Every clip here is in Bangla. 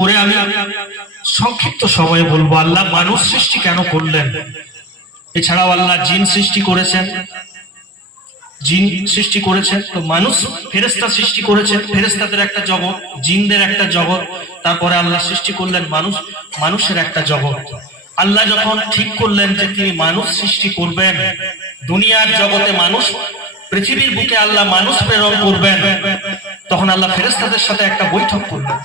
পরে আমি সংক্ষিপ্ত সময়ে বলবো আল্লাহ মানুষ সৃষ্টি কেন করলেন। এছাড়াও আল্লাহ জিন সৃষ্টি করেছেন, তো মানুষ ফেরেশতা সৃষ্টি করেছেন, ফেরেশতাদের একটা জগৎ, জিনদের একটা জগৎ, তারপরে আল্লাহ সৃষ্টি করলেন মানুষের একটা জগৎ। আল্লাহ যখন ঠিক করলেন যে তিনি মানুষ সৃষ্টি করবেন, দুনিয়ার জগতে মানুষ, পৃথিবীর বুকে আল্লাহ মানুষ প্রেরণ করবেন, তখন আল্লাহ ফেরেশতাদের সাথে একটা বৈঠক করলেন।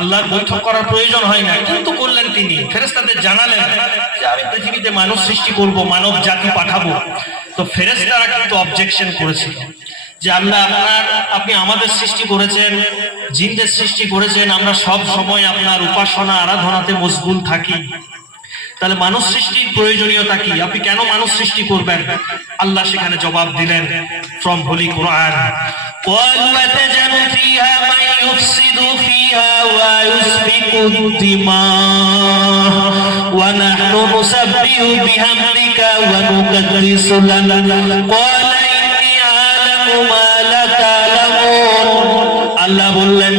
আল্লাহর বৈঠক করার প্রয়োজন হয় না, কিন্তু করলেন তিনি। ফেরেশতাদের জানালেন যে আমি পৃথিবীতে মানুষ সৃষ্টি করব, মানব জাতি পাঠাবো। তো ফেরেশতারা কিন্তু অবজেকশন করেছিল যে আল্লাহ আপনি আমাদের সৃষ্টি করেছেন, জিনদের সৃষ্টি করেছেন, আমরা সব সময় আপনার উপাসনা আরাধনাতে মশগুল থাকি, তাহলে মানুষ সৃষ্টির প্রয়োজনীয়তা কি? আপনি কেন মানুষ সৃষ্টি করবেন? আল্লাহ সেখানে জবাব দিলেন ফ্রম হোলি কোরআন, আল্লাহ বললেন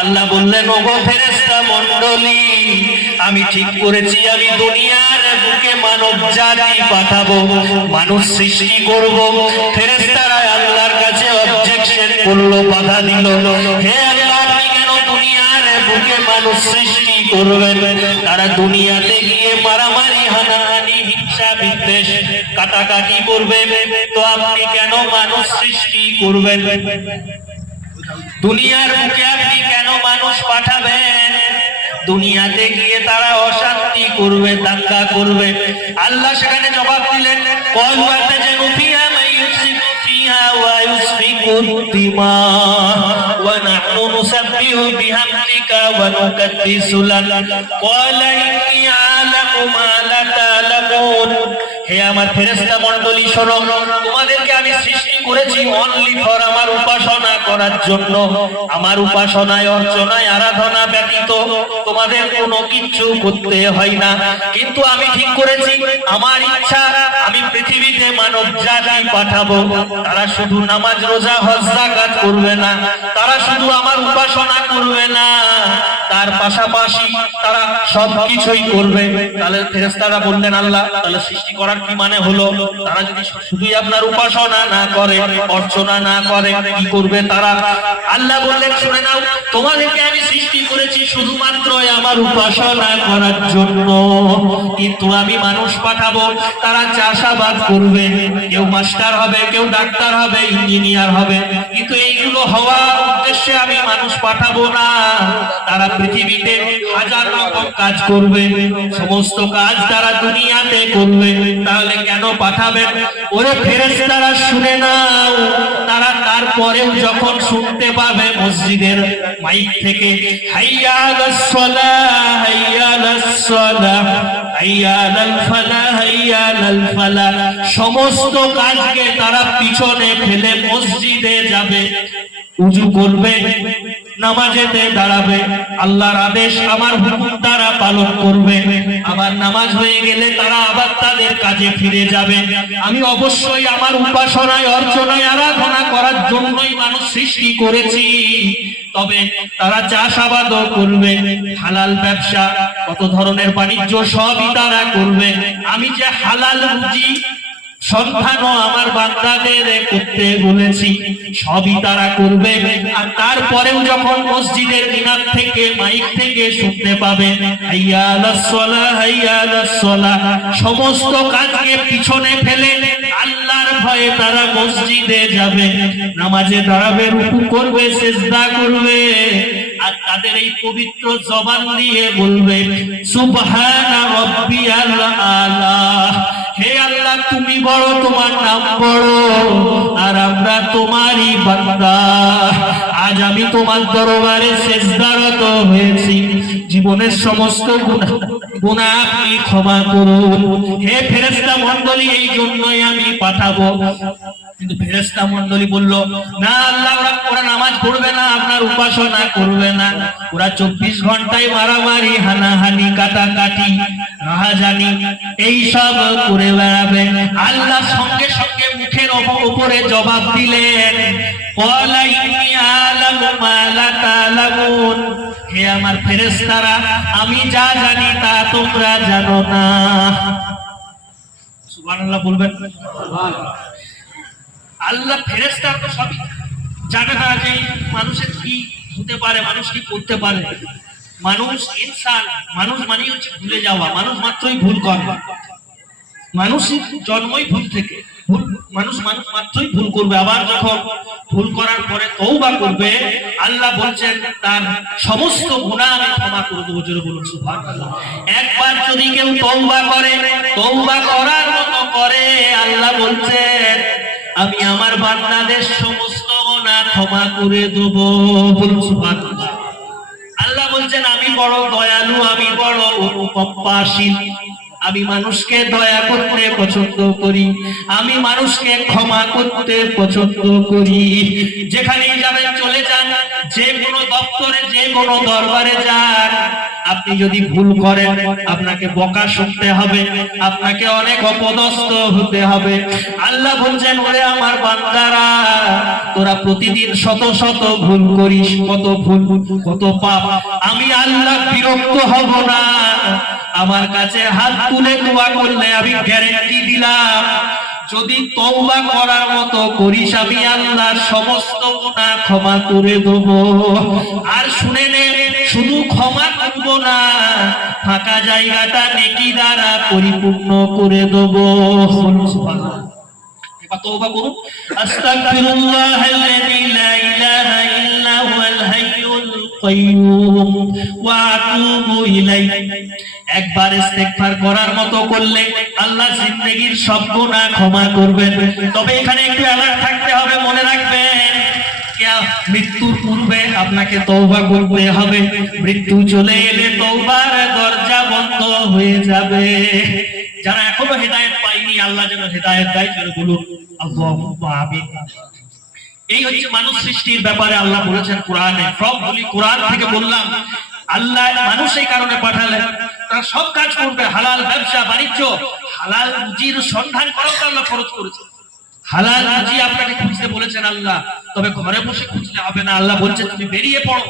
আল্লাহ বললেন ওগো ফেরেশতা মণ্ডলী, আমি ঠিক করেছি আমি দুনিয়ার বুকে মানব জাতি পাঠাবো, মানুষ সৃষ্টি করব। ফেরেশতারা আল্লাহর কাছে অবজেকশন করলো, বাধা দিল, হে আল্লাহ আপনি কেন দুনিয়ার বুকে মানুষ সৃষ্টি করবেন? তারা দুনিয়াতে গিয়ে মারামারি, হানাহানি, হিংসা, বিদ্বেষ, কাটাকাটি করবে, তো আপনি কেন মানুষ সৃষ্টি করবেন? দুনিয়ার বুকে আপনি কেন মানুষ পাঠাবেন? দুনিয়াতে গিয়ে তারা অশান্তি করবে, দাঙ্গা করবে। আল্লাহ সেখানে জবাব দিলেন হে আমার ফেরেশতা মণ্ডলী শোনো, তোমাদেরকে আমি সৃষ্টি করেছি অনলি ফর আমার উপাসনা করার জন্য। আমার উপাসনায়, অর্চনায়, আরাধনা ব্যতীত তোমাদের কোনো কিছু করতে হয় না। কিন্তু আমি ঠিক করেছি আমার ইচ্ছা আমি পৃথিবীতে মানব জাতি পাঠাবো। তারা শুধু নামাজ, রোজা, হজ, যাকাত করবে না, তারা শুধু আমার উপাসনা করবে না, তার পাশাপাশি তারা সবকিছুই করবে। তাহলে ফেরেশতারা বললেন আল্লাহ তাহলে সৃষ্টি করার কি মানে হলো? তারা যদি শুধুই আপনার উপাসনা না করে, অর্চনা না করে, কি করবে তারা? আল্লাহ বললেন শুনে নাও, তোমাদেরকে আমি সৃষ্টি করেছি শুধুমাত্র আমার উপাসনা করার জন্য, কিন্তু আমি মানুষ পাঠাবো, তারা চাষাবাদ করবে, কেউ মাস্টার হবে, কেউ ডাক্তার হবে, ইঞ্জিনিয়ার হবে, কিন্তু এইগুলো হওয়ার উদ্দেশ্যে আমি মানুষ পাঠাবো না। তারা পৃথিবীতে হাজার রকম কাজ করবে, সমস্ত কাজ তারা দুনিয়াতে করবে, তাহলে কেন পাঠাবেন? ওরে ফেরেশতারা শুনে নাও, তারা তারপরেও যখন শুনতে পাবে মসজিদের মাইক থেকে হাইয়া আলাস সালাহ, হাইয়া আলাস সালাহ, হাইয়া আলাল ফালাহ, হাইয়া আলাল ফালাহ, সমস্ত কাজকে তারা পিছনে ফেলে মসজিদে যাবে, উযু করবে, নামাজেতে দাঁড়াবে, আল্লাহর আদেশ আমার হুকুম তারা পালন করবে। আবার নামাজ হয়ে গেলে তারা আবার তাদের কাজে ফিরে যাবে। আমি অবশ্যই আমার উপাসনায়, অর্চনায়, আরাধনা করার জন্যই মানুষ সৃষ্টি করেছি। তবে তারা চাষাবাদও করবে, হালাল ব্যবসা, কত ধরনের বাণিজ্য সবই তারা করবে। আমি যে হালাল রুজি সন্ধানও আমার বান্দাদের করতে বলেছি, সবই তারা করবে। আর তারপরেও যখন মসজিদের মিনার থেকে, মাইক থেকে শুনতে পাবে হাইয়া আলাস সালাহ, হাইয়া আলাস সালাহ, সমস্ত কাজকে পিছনে ফেলে আল্লাহর ভয়ে তারা মসজিদে যাবে, নামাজে দাঁড়াবে, রুকু করবে, সিজদা করবে, আর তাদের এই পবিত্র জবান দিয়ে বলবে সুবহানা রাব্বিয়াল আলা, হে আল্লাহ তুমি বড়, তোমার নাম বড়, আর আমরা তোমারই বান্দা। আজ আমি তোমার দরবারে সিজদারত হয়েছি, জীবনের সমস্ত গুনাহ আপনি ক্ষমা করুন। হে ফেরেশতা মণ্ডলী, এই জন্যই আমি পাঠাবো। কিন্তু ফেরেশতা মণ্ডলী বলল না আল্লাহ, ওরা নামাজ পড়বে না, আপনার উপাসনা করবে না, ওরা 24 ঘন্টায় মারামারি, হানাহানি, কাটাকাটি, রাহাজানি এইসব করে বেড়াবে। আল্লাহ সঙ্গে সঙ্গে মুখের উপরে জবাব দিলেন ক্বালা ইন্নী আ'লামু মা লা তা'লামুন, হে আমার ফেরেশতারা, আমি যা জানি তা তোমরা জানো না। সুবহানাল্লাহ বলবেন। আল্লাহ ফেরেশতারা তো সবই জানে না যে মানুষের কি হতে পারে, মানুষ কি করতে পারে। মানুষ ইনসান, মানুষ মানেই হচ্ছে ভুলে যাওয়া, মানুষ মাত্রই ভুল করে, মানুষের জন্মই ভুল থেকে, মানুষ মাত্রই ভুল করবে। আবার যখন ভুল করার পরে তওবা করবে, আল্লাহ বলছেন তার সমস্ত গুনাহ আমি ক্ষমা করে দেবো। জোরে বলুন সুবহানাল্লাহ। একবার যদি কেউ তওবা করে, তওবা করার মতো করে, আল্লাহ বলছেন আমি আমার বান্দাদের সমস্ত গুনাহ ক্ষমা করে দেবো। বলুন সুবহানাল্লাহ। আল্লাহ বলছেন আমি বড় দয়ালু, আমি বড় অনুকম্পাশীল, আমি মানুষকে দয়া করতে পছন্দ করি, আমি মানুষকে ক্ষমা করতে পছন্দ করি। যেখানেই যাবেন চলে যান, যে কোনো দপ্তরে, যে কোনো দরবারে যান, আপনি যদি ভুল করেন আপনাকে বকা শুনতে হবে, আপনাকে অনেক অপদস্থ হতে হবে। আল্লাহ বলছেন ওরে আমার বান্দারা, তোরা প্রতিদিন শত শত ভুল করিস, কত ভুল কত পাপ, আমি আল্লাহ বিরক্ত হব না। আমার কাছে হাত তুলে দোয়া করলে আমি গ্যারান্টি দিলাম, যদি তওবা করার মতো করিস আমি আল্লাহ সমস্ত গুনাহ ক্ষমা করে দেব। আর শুনে নে, শুধু ক্ষমা করব না, ফাঁকা জায়গাটা নেকি দ্বারা পরিপূর্ণ করে দেব। সুবহানাল্লাহ। এবার তওবা করুন। আস্তাগফিরুল্লাহাল্লাযী লা ইলাহা ইল্লা হুয়াল হাইয়ুল কাইয়্যুম ওয়া আতুবু ইলাইহি। একবার ইস্তেগফার করার মতো করলে আল্লাহ জিন্দেগীর সব গুনাহ ক্ষমা করবেন। তবে এখানে একটু অ্যালার্ট থাকতে হবে, মনে রাখবেন মৃত্যুর পূর্বে আপনাকে তওবা করতে হবে। মৃত্যু চলে এলে তওবার দরজা বন্ধ হয়ে যাবে। যারা এখনো হেদায়েত পায়নি, আল্লাহ যেন হেদায়েত দেয়, যেন বলুন আল্লাহুম্মা আমিন। এই হচ্ছে মানুষ সৃষ্টির ব্যাপারে আল্লাহ বলেছেন কোরআনে। সবগুলি কোরআন থেকে বললাম। আল্লাহ মানুষ এই কারণে পাঠালেন, তারা সব কাজ করবে, হালাল ব্যবসা বাণিজ্য, হালাল রুজির সন্ধান করাও তো আল্লাহ ফরজ করেছে। হালাল রুজি আপনাকে খুঁজতে বলেছেন আল্লাহ, তবে ঘরে বসে খুঁজলে হবে না। আল্লাহ বলছেন তুমি বেরিয়ে পড়ো,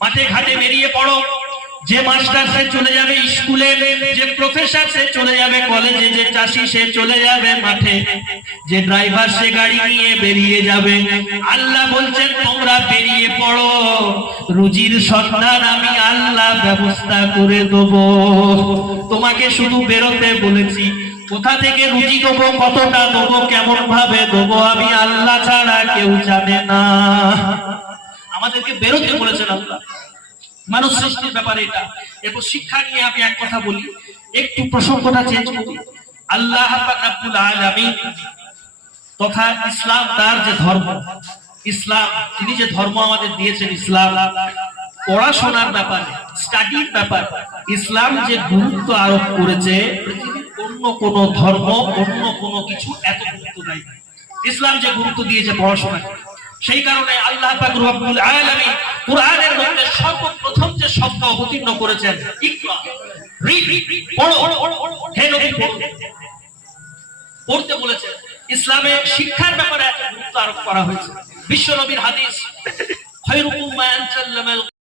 মাঠে ঘাটে বেরিয়ে পড়ো। যে মাস্টার সে চলে যাবে স্কুলে, যে প্রফেসর সে চলে যাবে কলেজে, যে চাষি সে চলে যাবে মাঠে, যে ড্রাইভার সে গাড়ি নিয়ে বেরিয়ে যাবে। আল্লাহ বলছেন তোমরা বেরিয়ে পড়ো, রুজির সন্ধান আমি আল্লাহ ব্যবস্থা করে দেবো। তোমাকে শুধু বেরোতে বলেছি, কোথা থেকে রুজি দেবো, কতটা দেবো, কেমন ভাবে দেবো, আমি আল্লাহ ছাড়া কেউ জানে না। আমাদেরকে বেরোতে বলেছেন আল্লাহ। মানুষ সৃষ্টির ব্যাপারে এটা। এরপর শিক্ষা নিয়ে আমি এক কথা বলি, একটু প্রসঙ্গটা চেঞ্জ করি। আল্লাহ রাব্বুল আলামিন তথা ইসলাম, তার যে ধর্ম, ইসলাম তিনি যে ধর্ম আমাদের দিয়েছেন, ইসলাম পড়াশোনার ব্যাপারে, স্টাডির ব্যাপারে ইসলাম যে গুরুত্ব আরোপ করেছে, অন্য কোন ধর্ম, অন্য কোন কিছু এত গুরুত্ব দেয় না। ইসলাম যে গুরুত্ব দিয়েছে পড়াশোনায়, সেই কারণে আল্লাহ পাক রব্বুল আলামিন কোরআনের মধ্যে সর্বপ্রথম যে শব্দ অবতীর্ণ করেছেন ইকরা, পড়ো, হে নবী পড়তে বলেছেন। ইসলামে শিক্ষার ব্যাপারে গুরুত্ব আরোপ করা হয়েছে। বিশ্ব নবীর হাদিস, খায়রুকুম মান তাআল্লামাল